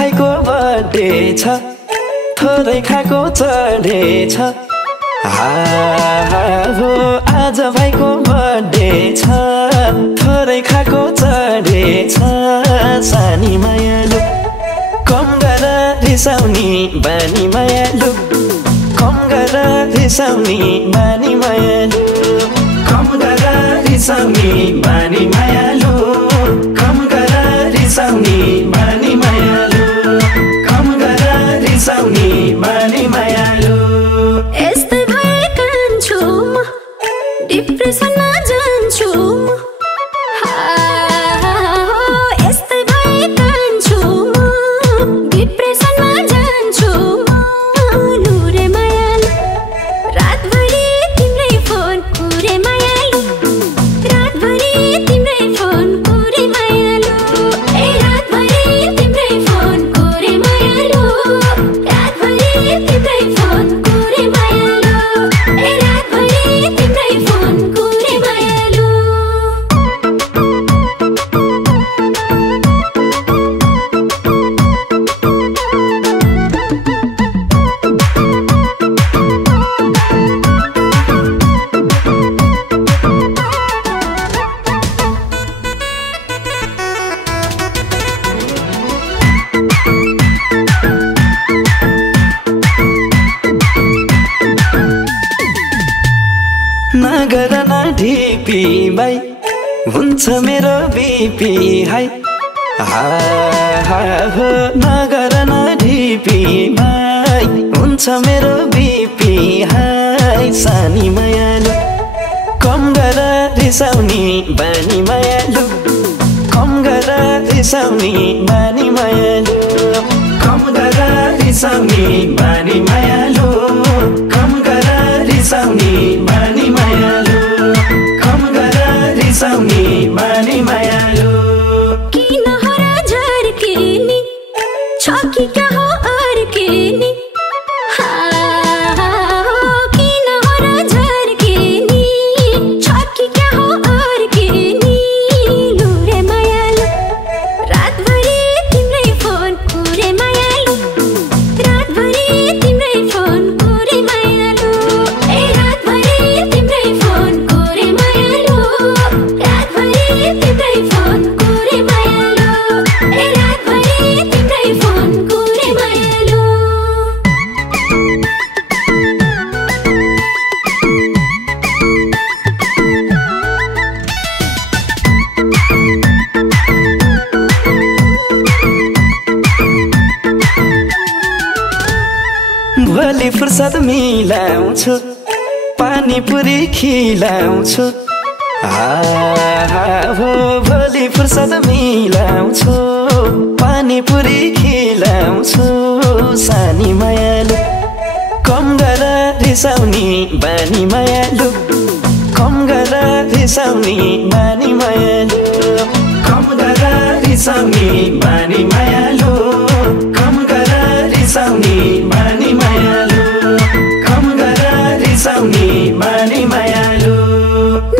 भाइको बर्थडे छ थोरै खाएको चढेछ हो आज भाइको बर्थडे छ थोरै खाएको चढेछ सानी मायालु कम गर रिसाउने बानी मायालु कम गर रिसाउने बानी मायालु कम गर रिसाउने बानी मायालु कम गर रिसाउने बानी मायालु कम गर रिसाउने बानी मायालु यस्तै भएकान्छु म डिप्रेसनमा जान्छु म यस्तै भएकान्छु म डिप्रेसनमा जान्छु म लुरे मायालु रातभरि तिम्रै फोन कुरे मायालु रातभरि तिम्रै फोन कुरे मायालु ए रातभरि तिम्रै फोन कुरे मायालु रातभरि तिम्रै फोन कुरे मायालु ए रातभरि तिम्रै फोन कुरे मायालु नगर न ढिपी भाइ हुन्छ मेरो बिपी हाई हो नगर न ढिपी भाइ हुन्छ मेरो बिपी हाई सानी मायालु कम गर रिसाउने बानी मायालु कम गर रिसाउने बानी मायालु कम गर रिसाउने बानी मायालु कम गर रिसाउने बानी मायालु कम गर रिसाउने बानी मायालु किन हरा झर्किने छ कि क्या हो अर्किने किन हरा झर्किने छ कि क्या हो अर्किने लुरे मायालु रातभरि तिम्रै फोन कुरे मायालु रातभरि तिम्रै फोन कुरे मायालु ए रातभरि तिम्रै फोन कुरे मायालु रातभरि तिम्रै फोन कुरे मायालु ए रातभरि तिम्रै फोन कुरे मायालु भोलि फुर्सद मिलाउँछु पानीपुरी खिलाउँछु हो भोलि फुर्सद मिलाउँछु पानीपुरी खिलाउँछु सानी मायालु कम गर रिसाउने बानी मायालु कम गर रिसाउने बानी मायालु कम गर रिसाउने बानी मायालु कम गर रिसाउने बानी मायालु कम गर रिसाउने बानी मायालु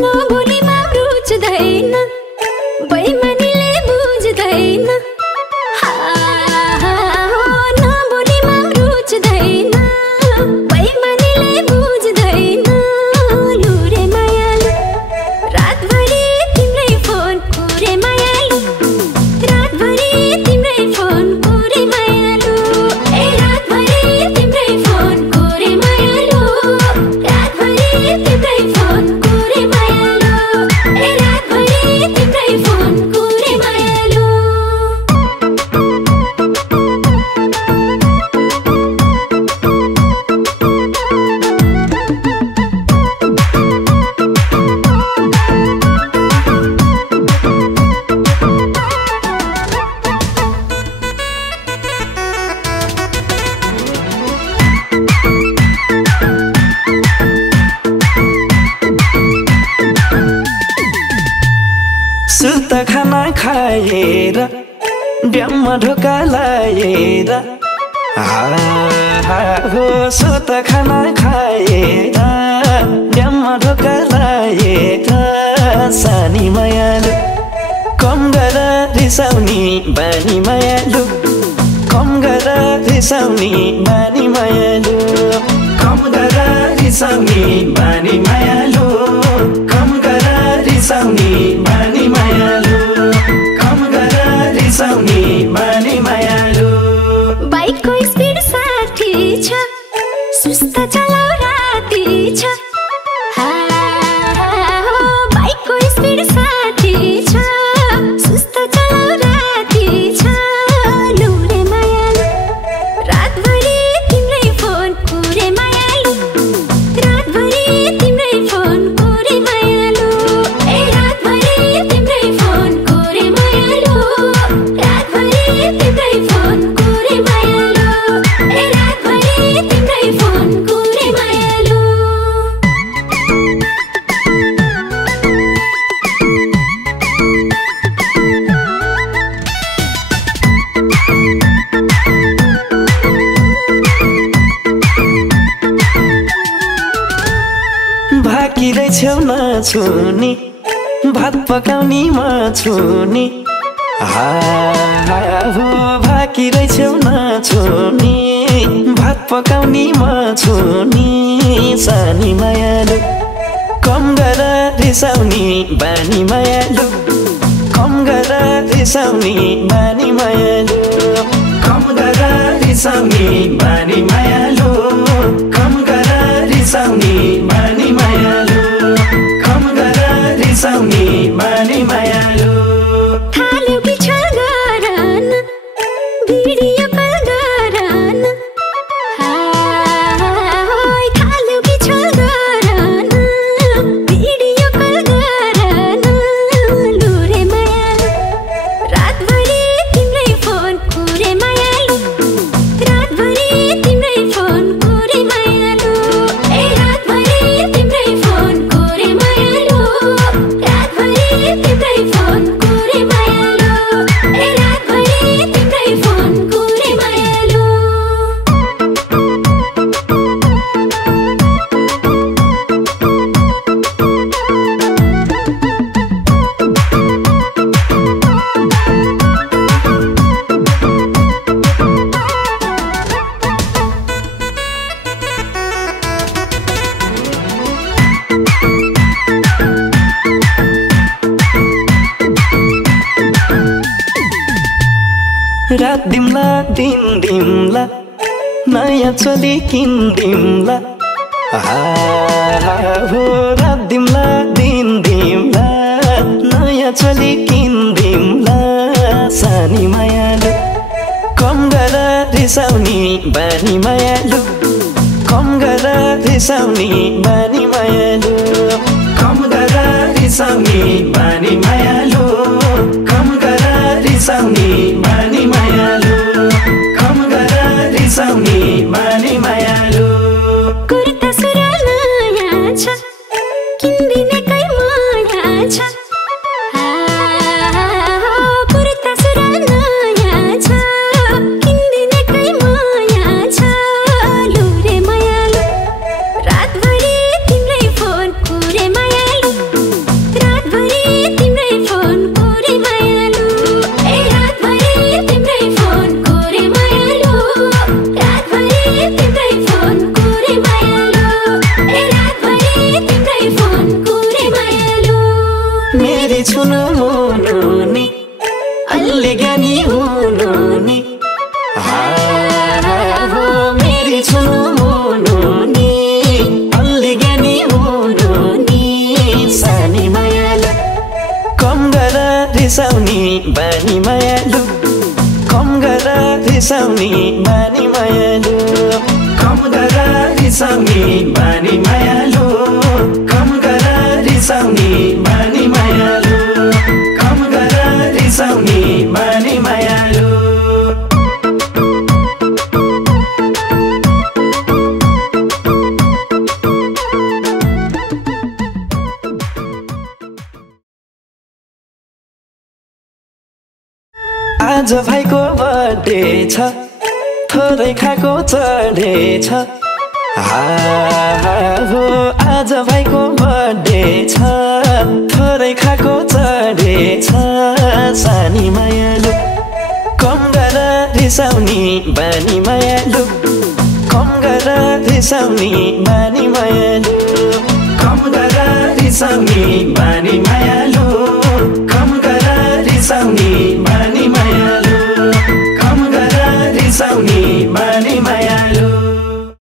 नबोलीमा रुच्दैन बैमानीले बुझ्दैन नबोलीमा रुच्दैन बैमानीले बुझ्दैन लुरे मायालु रातभरि तिम्रै फोन कुरे मायालु रातभरि तिम्रै फोन कुरे मायालु ए रातभरि तिम्रै फोन कुरे मायालु रातभरि तिम्रै फोन कुरे मायालु ए रातभरि तिम्रै फोन कुरे मायालु सुत खाना खाएर ड्याममा ढोका लाएर हो सुत खाना खाएर ड्याममा ढोका लाएर सानी मायालु कम गर रिसाउने बानी मायालु कम गर रिसाउने बानी मायालु कम गर रिसाउने बानी मायालु कम गर रिसाउने बानी मायालु कम गर रिसाउने बानी मायालु बाइकको स्पिड 60 छ सुस्त चलाउ राति छ बाइकको स्पिड 60 छ सुस्त चलाउ राति छ लुरे मायालु रातभरि तिम्रै फोन कुरे मायालु रातभरि तिम्रै फोन कुरे मायालु ए रातभरि तिम्रै फोन कुरे मायालु रातभरि तिम्रै फोन कुरे मायालु ए रातभरि तिम्रै फोन कुरे मायालु भाकिरै छेउमा छुनी भात पकाउने म छुनी हो भाकिरै छेउमा छुनी भात पकाउने म छुनी सानी मायालु कम गर रिसाउने बानी मायालु कम गर रिसाउने बानी मायालु कम गर रिसाउने बानी मायालु कम गर रिसाउने बानी मायालु कम गर रिसाउने बानी मायालु थाल्यो कि छ गरन भिडियो कल गरन थाल्यो कि छ गरन भिडियो कल गरन लुरे मायालु रातभरि तिम्रै फोन कुरे मायालु रातभरि तिम्रै फोन कुरे मायालु ए रातभरि तिम्रै फोन कुरे मायालु रातभरि तिम्रै फोन कुरे मायालु ए रातभरि तिम्रै फोन कुरे मायालु रात दिम्ला दिन दिम्ला नयाँ चोली किन्दिम्ला हो रात दिम्ला दिन दिम्ला नयाँ चोली किन्दिम्ला सानी मायालु कम गर रिसाउने बानी मायालु कम गर रिसाउने बानी मायालु कम गर रिसाउने बानी मायालु कम गर रिसाउने बानी मायालु कम गर रिसाउने बानी मायालु कुर्ता सुरुवाल नयाँ छ किन्दिने कै माया छ कुर्ता सुरुवाल नयाँ छ किन्दिने कै माया छ लुरे मायालु रातभरि तिम्रै फोन कुरे मायालु रातभरि तिम्रै फोन कुरे मायालु ए रातभरि तिम्रै फोन कुरे मायालु रातभरि तिम्रै फोन कुरे मायालु ए रातभरि तिम्रै फोन कुरे मायालु मेरी छुनु मुनुनी अलि ज्ञानी हुनुनी हो मेरी छुनु मुनुनी अलि ज्ञानी हुनुनी सानी मायालु कम गर रिसाउने बानी मायालु कम गर रिसाउने बानी मायालु कम गर रिसाउने बानी मायालु कम गर रिसाउने बानी मायालु कम गर रिसाउने बानी मायालु आज भाइको बर्थडे छ थोरै खाएको चढेछ हो आज भाइको बर्थडे छ थोरै खाएको चढेछ सानी मायालु कम गर रिसाउने बानी मायालु कम गर रिसाउने बानी मायालु